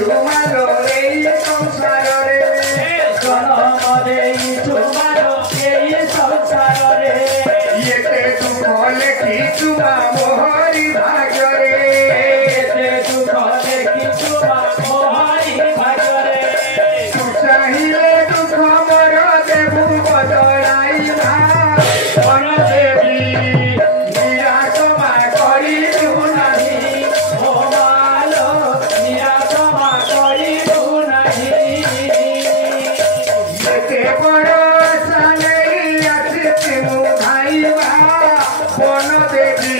ଛୁମାଲୋ ଏଇ ସଂସାରରେ ଜନମ ଦେଇଛୁ ମାଲୋ ଏଇ ସଂସାରରେ ଏତେ ଦୁଃଖ ଲେଖିଛୁ ମା ମୋହରି ଭାଗ୍ୟରେ ଏତେ ଦୁଃଖ ଲେଖିଛୁ ମା ମୋହରି ଭାଗ୍ୟରେ ତୁ ଚାହିଁଲେ ଦୁଃଖ ମୋର ଦେବୁ ବଦଳାଇ ମା ବନ ଦେବୀ ନିରାଶ ମା କରିବୁ ନାହିଁ ଓ ମାଲୋ ନିରାଶ ମା କରିବୁ ନାହିଁ ଏତେ ବଡ଼ ଆଶା ନେଇ ଆସିଛି ମୁଁ ଭାଇ ମା ବନ ଦେବୀ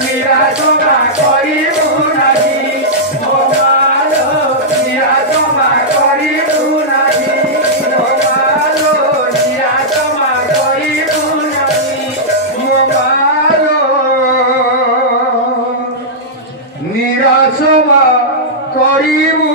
ନିରାଶ ମା କରିବୁ ନାହିଁ ଓ ମାଲୋ ନିରାଶ ମା କରିବୁ ନାହିଁ ମୋ ମାଲୋ ନିରାଶ ମା କରିବୁ ନାହିଁ ମୋ ମାଲୋ ନିରାଶ ମା କରିବୁ